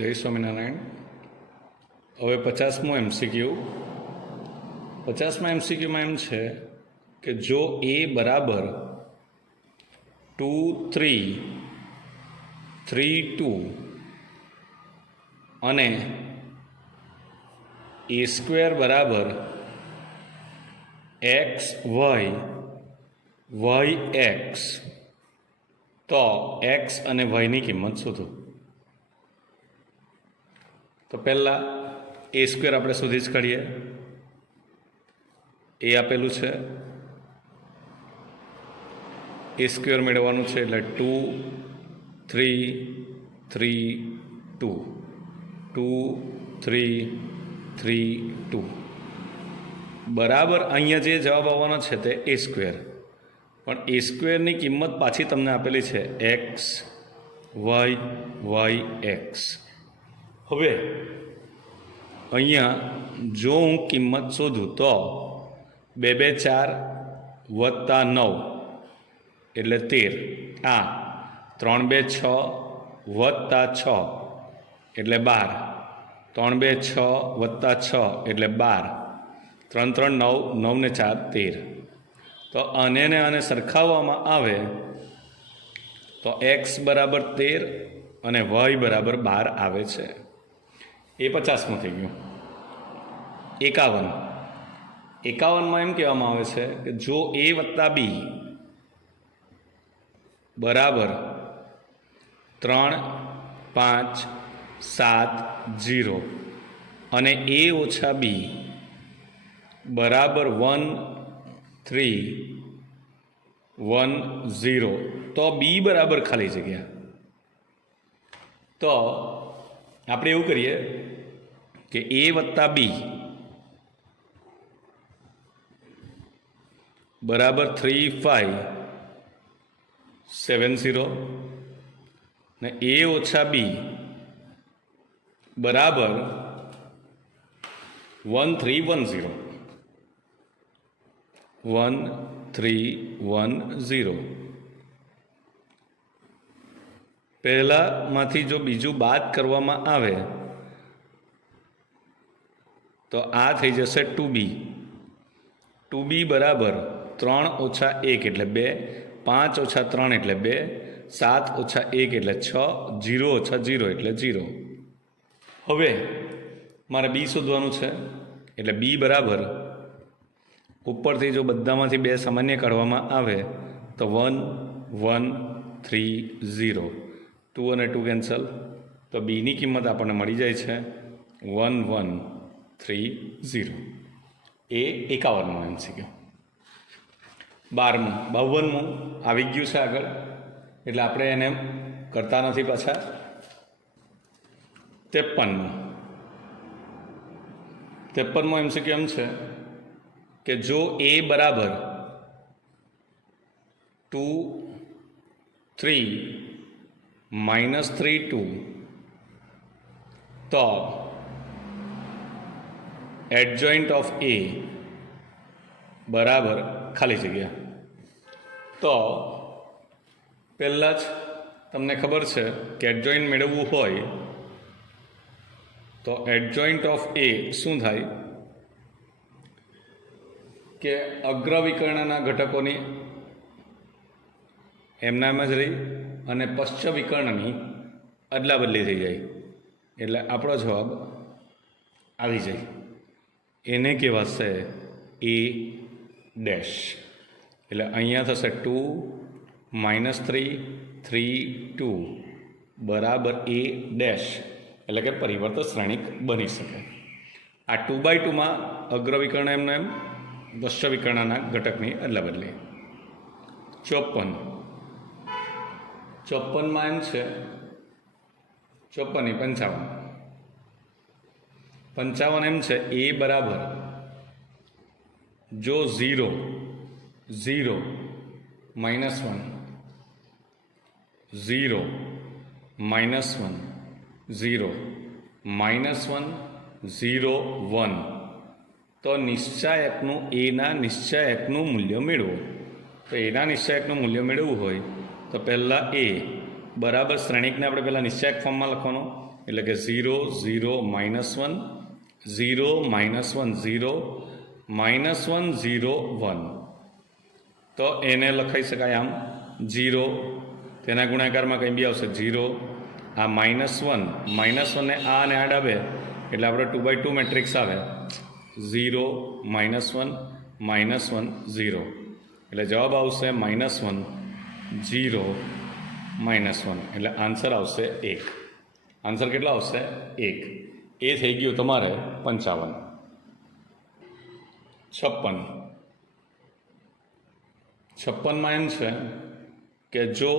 જય સ્વામિનારાયણ. હવે 50મો MCQ. 50મા MCQમાં એમ છે કે જો a બરાબર 2 3 3 2 અને a સ્ક્વેર બરાબર x y y x તો x અને y ની કિંમત શોધો. તો પહેલાં a સ્ક્વેર આપણે શોધી જ કાઢીએ. એ આપેલું છે, a સ્ક્વેર મેળવવાનું છે એટલે 2 3 3 2 2 3 3 2 બરાબર. અહીંયા જે જવાબ આવવાનો છે તે a સ્ક્વેર, પણ a સ્ક્વેરની કિંમત પાછી તમને આપેલી છે x y y x. હવે અહીંયા જો હું કિંમત શોધું તો 2 2 4 વત્તા 9 એટલે 13. 3 2 6 વત્તા 6 એટલે 12. 3 2 6 વત્તા 6 એટલે 12. 3 3 9 9 ને 4 13. તો આને ને આને સરખાવવામાં આવે તો x બરાબર 13 અને y બરાબર 12 આવે છે. એ 50મું થઈ ગયું. 51. 51માં એમ કહેવામાં આવે છે કે જો a વત્તા b બરાબર 3 5 7 0 અને a ઓછા b બરાબર 1 3 1 0 તો b બરાબર ખાલી જગ્યા. તો આપણે એવું કરીએ કે a વત્તા b બરાબર 3 5 7 0 ને a ઓછા b બરાબર 1 3 1 0 1 3 1 0. પહેલાંમાંથી જો બીજું બાદ કરવામાં આવે તો આ થઈ જશે 2b. 2b બરાબર 3 ઓછા 1 એટલે 2, 5 ઓછા 3 એટલે 2, 7 ઓછા 1 એટલે 6, 0 ઓછા 0 એટલે 0. હવે મારે b શોધવાનું છે એટલે b બરાબર ઉપરથી જો બધામાંથી 2 સામાન્ય કાઢવામાં આવે તો 1 1 3 0. 2 અને 2 કેન્સલ, તો બીની કિંમત આપણને મળી જાય છે 1 1 3 0. એ 51મો MCQ. 52મું 52મું આવી ગયું છે આગળ, એટલે આપણે એને કરતા નથી પાછા. 53મો MCQ એમ છે કે જો a બરાબર 2 3 -3 2 તો એડજોઇન્ટ ઓફ a બરાબર ખાલી જગ્યા. તો પહેલાં જ તમને ખબર છે કે એડજોઇન્ટ મેળવવું હોય તો એડજોઇન્ટ ઓફ a શું થાય કે અગ્રવિકર્ણના ઘટકોની એમનામ જ રહી અને પશ્ચ વિકર્ણની અદલા બદલી થઈ જાય એટલે આપણો જવાબ આવી જાય. એને કહેવાશે a ડેશ. એટલે અહીંયા થશે 2 -3 3 2 બરાબર a ડેશ, એટલે કે પરિવર્ત શ્રેણિક બની શકે. આ 2/2માં અગ્રવિકર્ણ એમનો એમ, પશ્ચ વિકર્ણના ઘટકની અદલા બદલી. 54માં એમ છે 55 એમ છે a બરાબર જો 0 0 -1 0 -1 0 -1 0 1 તો નિશ્ચાયકનું એના નિશ્ચાયકનું મૂલ્ય મેળવો. તો એના નિશ્ચાયકનું મૂલ્ય મેળવવું હોય તો પહેલાં એ બરાબર શ્રેણિકને આપણે પહેલાં નિશ્ચાયક ફોર્મમાં લખવાનો એટલે કે 0 0 -1 0 -1 0 -1 0 1, તો એને લખાઈ શકાય આમ 0, તેના ગુણાકારમાં કંઈ બી આવશે 0, આ -1 ને આ અને આ ડાબે એટલે આપણે 2x2 મેટ્રિક્સ આવે 0 -1 -1 0, એટલે જવાબ આવશે -1 0 -1, એટલે આન્સર આવશે 1. આન્સર કેટલા આવશે 1. એ થઈ ગયું તમારે 55. 56માં એમ છે કે જો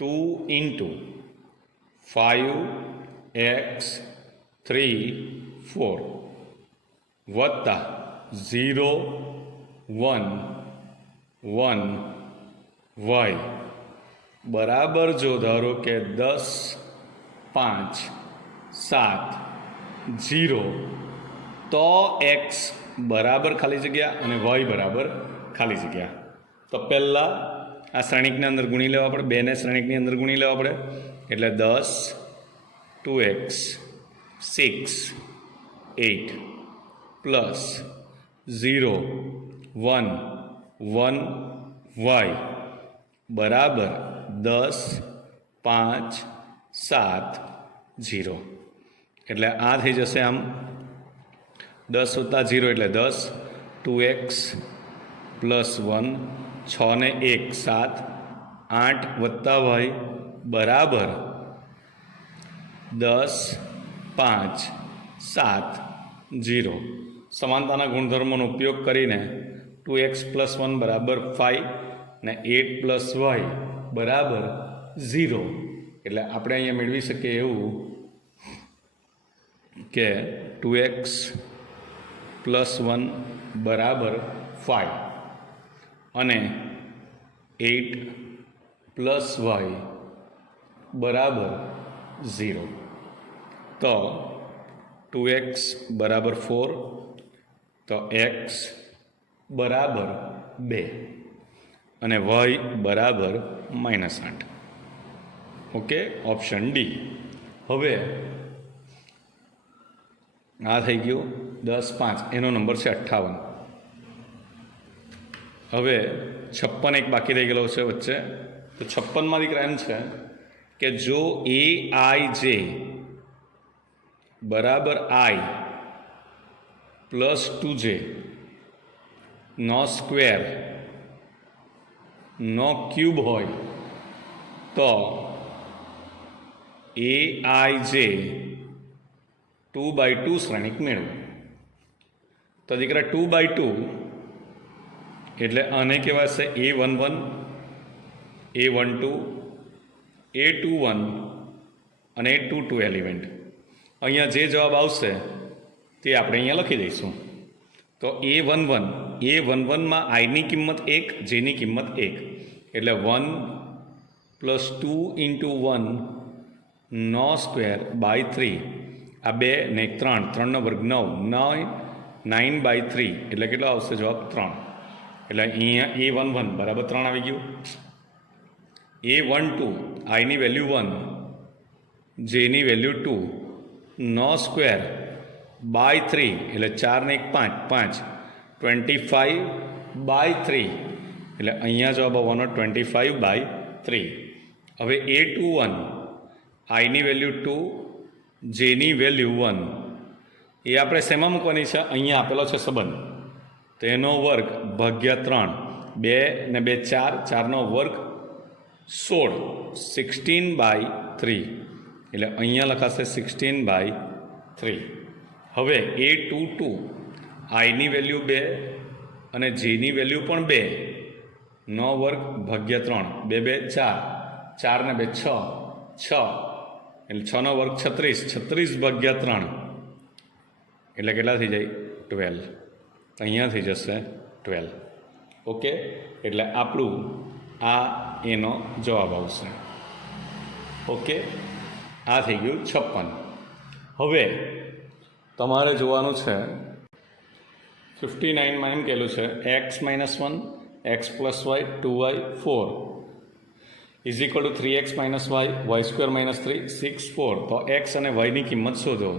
2 × 5x 3 4 વત્તા 0 1 1 y બરાબર જો ધારો કે 10 5 7 0, તો x બરાબર ખાલી જગ્યા અને y બરાબર ખાલી જગ્યા. તો પહેલાં આ શ્રેણિકની અંદર ગુણી લેવા પડે, બેને શ્રેણિકની અંદર ગુણી લેવા પડે, એટલે 10 2x 6 8 પ્લસ 0 1 1 y બરાબર 10 5 7 0, એટલે આ થઈ જશે આમ 10 + 0 એટલે 10, 2x પ્લસ 1 6 ને 1 7 8 + y બરાબર 10 5 7 0. સમાનતાના ગુણધર્મોનો ઉપયોગ કરીને 2x + 1 બરાબર 5 ને 8 + y બરાબર 0, એટલે આપણે અહીંયા મેળવી શકીએ એવું કે 2x + 1 બરાબર 5 અને 8 + y બરાબર 0. તો 2x બરાબર 4, તો x બરાબર 2 અને y બરાબર -8. Okay, option D. હવે આ થઈ ગયું 10 5, એનો નંબર છે 58. હવે 56 એક બાકી રહી ગયેલો છે વચ્ચે, તો 56માં દીકરા એમ છે કે જો aij બરાબર i પ્લસ 2j નો સ્ક્વેર નો ક્યુબ હોય તો aij 2/2 શ્રેણિક મેળવો. તો દીકરા 2/2 એટલે આને કહેવાશે a11 a12 a21 અને a22 એલિમેન્ટ. અહીંયા જે જવાબ આવશે તે આપણે અહીંયા લખી દઈશું. તો a11માં આઈની કિંમત 1, જેની કિંમત 1, એટલે 1 + 2 × 1 નો સ્ક્વેર બાય 3, આ 2 ને 3, 3 નો વર્ગ 9, 9/3 એટલે કેટલો આવશે જવાબ 3. એટલે અહીંયા a11 બરાબર 3 આવી ગયું. a12 આઈની વેલ્યુ 1, જેની વેલ્યુ 2 નો સ્ક્વેર બાય 3 એટલે 4 ને 1 5 25/3 એટલે અહીંયા જવાબ આવવાનો 25/3. હવે a21 આઈની વેલ્યુ 2, જેની વેલ્યુ 1, એ આપણે શેમાં મૂકવાની છે? અહીંયા આપેલો છે સંબંધ, તેનો વર્ગ ભાગ્યા 3, 2 ને 2 4, 4 નો વર્ગ 16, 16/3 એટલે અહીંયા લખાશે 16/3. હવે a22 આઈની વેલ્યુ 2 અને જેની વેલ્યુ પણ 2 નો વર્ગ ભાગ્યા 3, 2 2 4, 4 ને 2 6, 6 એટલે 6 નો વર્ગ 36, 36/3 એટલે કેટલા થઈ જાય? 12. અહીંયા થઈ જશે 12. ઓકે, એટલે આપણું આ એનો જવાબ આવશે. ઓકે, આ થઈ ગયું 56. હવે તમારે જોવાનું છે 59માં એમ કહેલું છે x - 1 x + y 2y 4 is equal to 3x minus y square minus 3 6 4. તો એક્સ અને વાયની કિંમત શોધો.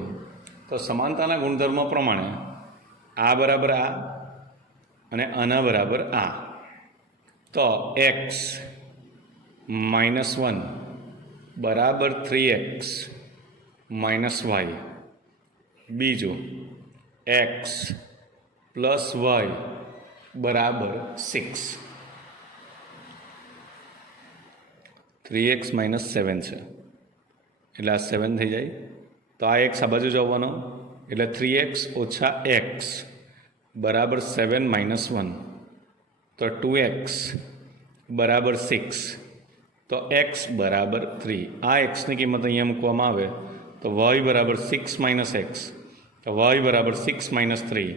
તો સમાનતાના ગુણધર્મ પ્રમાણે આ બરાબર આ અને આના બરાબર આ. તો એક્સ માઇનસ 1 બરાબર 3x માઇનસ વાય. બીજું એક્સ પ્લસ વાય બરાબર 6. 3x માઇનસ 7 છે એટલે આ 7 થઈ જાય. તો આ એક્સ આ બાજુ જવાનો એટલે 3x ઓછા એક્સ બરાબર 7 માઇનસ 1. તો 2x બરાબર 6. તો એક્સ બરાબર 3. આ એક્સની કિંમત અહીંયા મૂકવામાં આવે તો વાય બરાબર 6 માઇનસ એક્સ. તો વાય બરાબર 6 માઇનસ 3.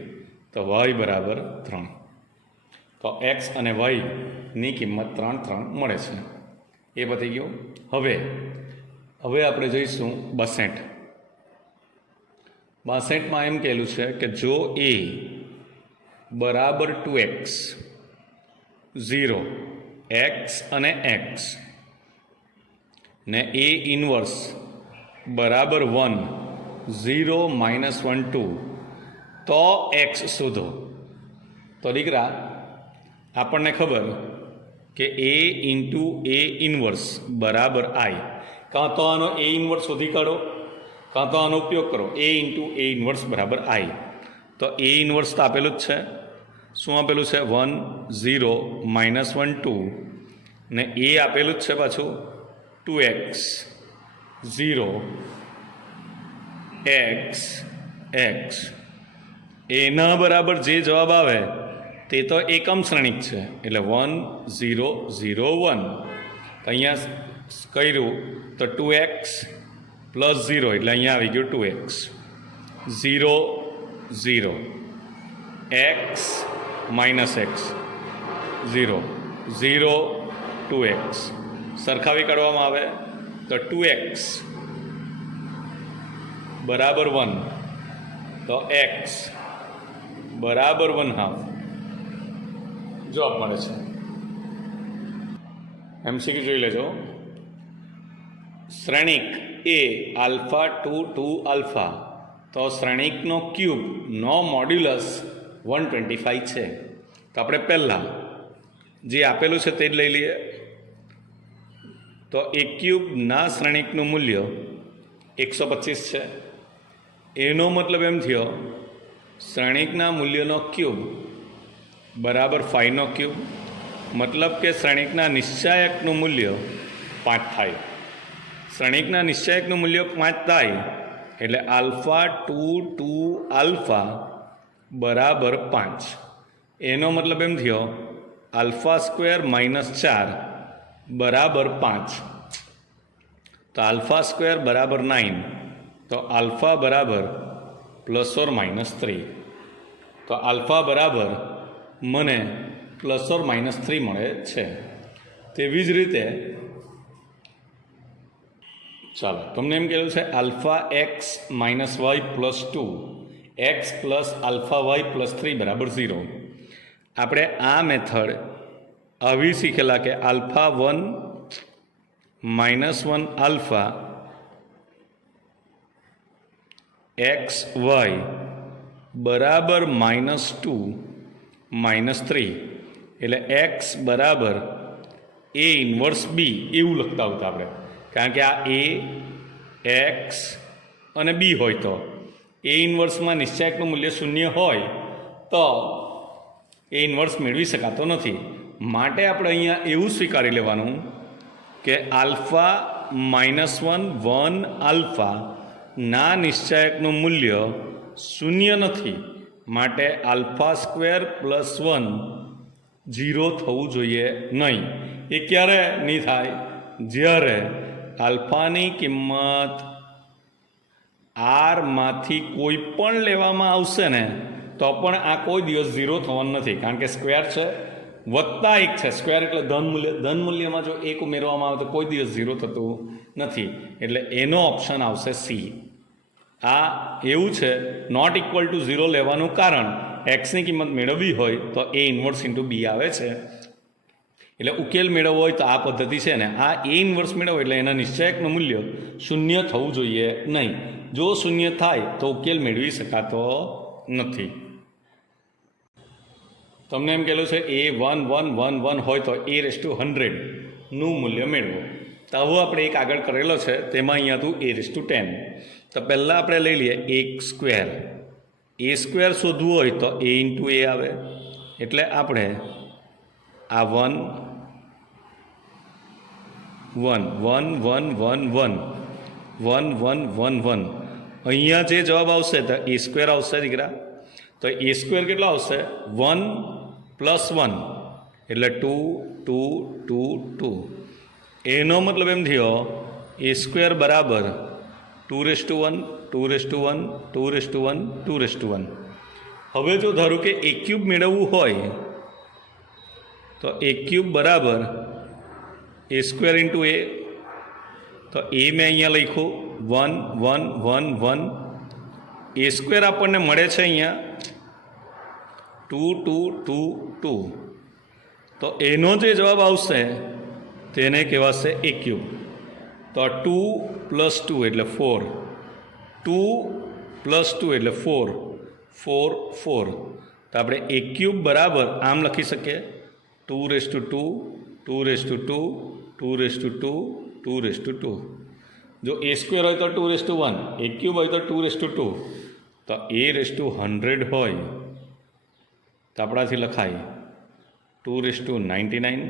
તો વાય બરાબર 3. તો એક્સ અને વાયની કિંમત 3 3 મળે છે. એ પતી ગયું. હવે આપણે જોઈશું 62. 62માં એમ કહેલું છે કે જો એ બરાબર 2x 0 એક્સ અને એક્સ ને એ ઇન્વર્સ બરાબર 1 0 માઇનસ 1 2 તો એક્સ શોધો. તો દીકરા આપણને ખબર કે એ ઇન્ટુ એ ઇન્વર્સ બરાબર આઈ. કાં તો આનો એ ઇન્વર્સ શોધી કાઢો કાં તો આનો ઉપયોગ કરો. એ ઇન્ટુ એ ઇન્વર્સ બરાબર આઈ. તો એ ઇન્વર્સ તો આપેલું જ છે. શું આપેલું છે? 1 0 માઇનસ 1 2 ને એ આપેલું જ છે પાછું 2x 0 x x. એના બરાબર જે જવાબ આવે તે તો એકમ શ્રેણિક છે એટલે 1 0 0 1. તો અહીંયા કર્યું તો 2x પ્લસ 0 એટલે અહીંયા આવી ગયું 2x 0 0 x minus x 0 0 2x. સરખાવી કાઢવામાં આવે તો 2x બરાબર 1 તો x બરાબર 1/2 જવાબ મળે છે. MCQ જોઈ લેજો. શ્રેણિક એ આલ્ફા 2 2 આલ્ફા. તો શ્રેણિકનો ક્યુબનો મોડ્યુલસ 125 છે. તો આપણે પહેલાં જે આપેલું છે તે જ લઈ લઈએ. તો એ ક્યુબના શ્રેણિકનું મૂલ્ય 125 છે. એનો મતલબ એમ થયો શ્રેણિકના મૂલ્યનો ક્યુબ બરાબર 5નો ક્યુબ. મતલબ કે શ્રેણિકના નિશ્ચાયકનું મૂલ્ય 5 થાય. શ્રેણિકના નિશ્ચાયકનું મૂલ્ય 5 થાય એટલે આલ્ફા 2 2 આલ્ફા બરાબર 5. એનો મતલબ એમ થયો આલ્ફા સ્ક્વેર માઇનસ 4 બરાબર 5. તો આલ્ફા સ્ક્વેર બરાબર 9. તો આલ્ફા બરાબર પ્લસ ઓર માઇનસ 3. તો આલ્ફા બરાબર મને પ્લસ ઓર માઇનસ 3 મળે છે. તેવી જ રીતે ચાલો તમને એમ કહેલું છે alpha x minus y plus 2 x plus alpha y plus 3 બરાબર 0. આપણે આ મેથડ આવી શીખેલા કે alpha 1 minus 1 alpha x y બરાબર માઇનસ 2 માઇનસ 3 એટલે એક્સ બરાબર એ ઇન્વર્સ બી એવું લખતા હતા આપણે. કારણ કે આ એ એક્સ અને બી હોય તો એ ઇન્વર્સમાં નિશ્ચાયકનું મૂલ્ય 0 હોય તો એ ઇન્વર્સ મેળવી શકાતો નથી. માટે આપણે અહીંયા એવું સ્વીકારી લેવાનું કે આલ્ફા માઇનસ 1 આલ્ફા ના નિશ્ચાયકનું મૂલ્ય 0 નથી. માટે આલ્ફા સ્ક્વેર પ્લસ 1 0 થવું જોઈએ નહીં. એ ક્યારે નહીં થાય? જ્યારે આલ્ફાની કિંમત આરમાંથી કોઈ પણ લેવામાં આવશે ને તો પણ આ કોઈ દિવસ 0 થવાનું નથી. કારણ કે સ્ક્વેર છે વત્તા 1 છે. સ્ક્વેર એટલે ધન મૂલ્યમાં જો 1 ઉમેરવામાં આવે તો કોઈ દિવસ 0 થતું નથી. એટલે એનો ઓપ્શન આવશે સી. આ એવું છે નોટ ઇક્વલ ટુ 0 લેવાનું કારણ એક્સની કિંમત મેળવવી હોય તો એ ઇન્વર્સ ઇન્ટુ બી આવે છે. એટલે ઉકેલ મેળવવો હોય તો આ પદ્ધતિ છે ને, આ એ ઇન્વર્સ મેળવવો એટલે એના નિશ્ચયકનું મૂલ્ય શૂન્ય થવું જોઈએ નહીં. જો શૂન્ય થાય તો ઉકેલ મેળવી શકાતો નથી. તમને એમ કહેલું છે A1111 હોય તો A100નું મૂલ્ય મેળવો. તો હવે આપણે એક આગળ કરેલો છે, તેમાં અહીંયા હતું A10. તો પહેલાં આપણે લઈ લઈએ A² શોધવું હોય તો A × A આવે. એટલે આપણે આ 1 1 1 1 1 1 1 1 1 1 અહીંયા જે જવાબ આવશે તો A² આવશે દીકરા. તો A² કેટલો આવશે? 1 + 1 એટલે 2 2 2 2. એનો મતલબ એમ થયો A² બરાબર 2:1 2:1 2:1 2:1. હવે જો ધારો કે A³ મેળવવું હોય તો A³ બરાબર A² × A. તો A મેં અહીંયા લખ્યું 1 1 1 1. A² આપણને મળે છે અહીંયા 2 2 2 2. તો એનો જે જવાબ આવશે તેને કહેવાશે A³. તો 2 + 2 એટલે 4. 2 + 2 એટલે 4 4 4. તો આપણે A³ બરાબર આમ લખી શકીએ 2:2 2:2 2:2 2:2. જો A² હોય તો 2:1, A³ હોય તો 2:2. તો A100 હોય તો આપણાથી લખાય 2:99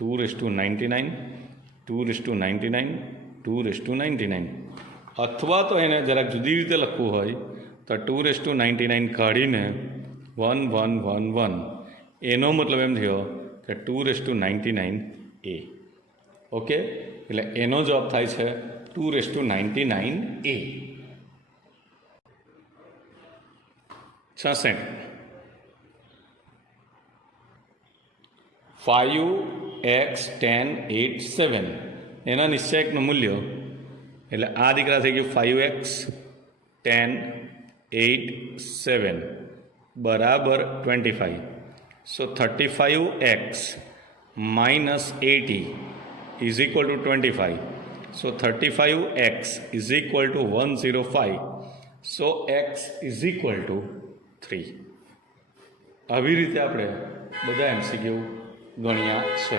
2:99 2:99 2:99. અથવા તો એને જરાક જુદી રીતે લખવું હોય તો 2:99 કાઢીને 1 1 1 1. એનો મતલબ એમ થયો કે 2:99A. ઓકે, એટલે એનો જવાબ થાય છે 2:99A. 66 5x 10 8 7 એના નિશ્ચયકનું મૂલ્ય એટલે આ દીકરા થઈ ગયું 5x 10 8 7 બરાબર 25. સો 35x - 80 is equal to 25. So 35x is equal to 105. So x is equal to 3. આવી રીતે આપણે બધા MCQ ગણ્યા છે.